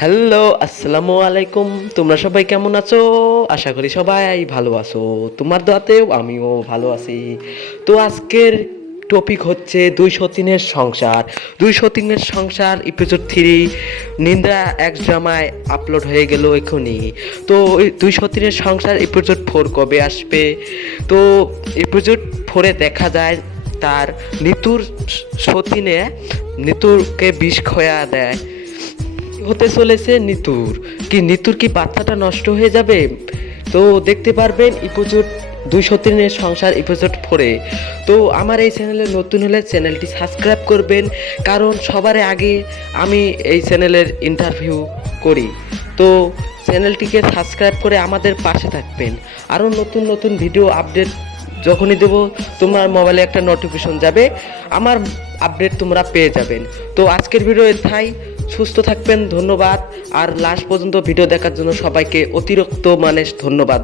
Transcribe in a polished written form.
Hello, আসসালামু আলাইকুম। তোমরা সবাই কেমন আছো? আশা করি সবাই ভালো আছো। তোমার দোয়াতেও আমিও ভালো আছি। তো আজকের টপিক হচ্ছে 203-এর সংসার। 203-এর সংসার এপিসোড 3 নিন্দা এক ড্রামায় আপলোড হয়ে গেল এখনই। তো ওই 203-এর সংসার এপিসোড 4 কবে আসবে? তো এপিসোড 4-এ দেখা যায় তার নিতুর সতীনে নিতুরকে বিষ খোয়া দেয়। হতে চলেছে নিতুর কি বাচ্চাটা নষ্ট হয়ে যাবে? তো দেখতে পারবেন এপিসোড 203-এর সংসার এপিসোড 4-এ। তো আমার এই চ্যানেলে নতুন হলে চ্যানেলটি সাবস্ক্রাইব করবেন, কারণ সবার আগে আমি এই চ্যানেলের ইন্টারভিউ করি। তো চ্যানেলটিকে সাবস্ক্রাইব করে আমাদের পাশে থাকবেন। আরও নতুন নতুন ভিডিও আপডেট যখনই দেব তোমার মোবাইলে একটা নোটিফিকেশন যাবে, আমার আপডেট তোমরা পেয়ে যাবেন। তো আজকের ভিডিও এথাই। সুস্থ থাকবেন, ধন্যবাদ। আর লাস্ট পর্যন্ত ভিডিও দেখার জন্য সবাইকে অতিরিক্ত ধন্যবাদ।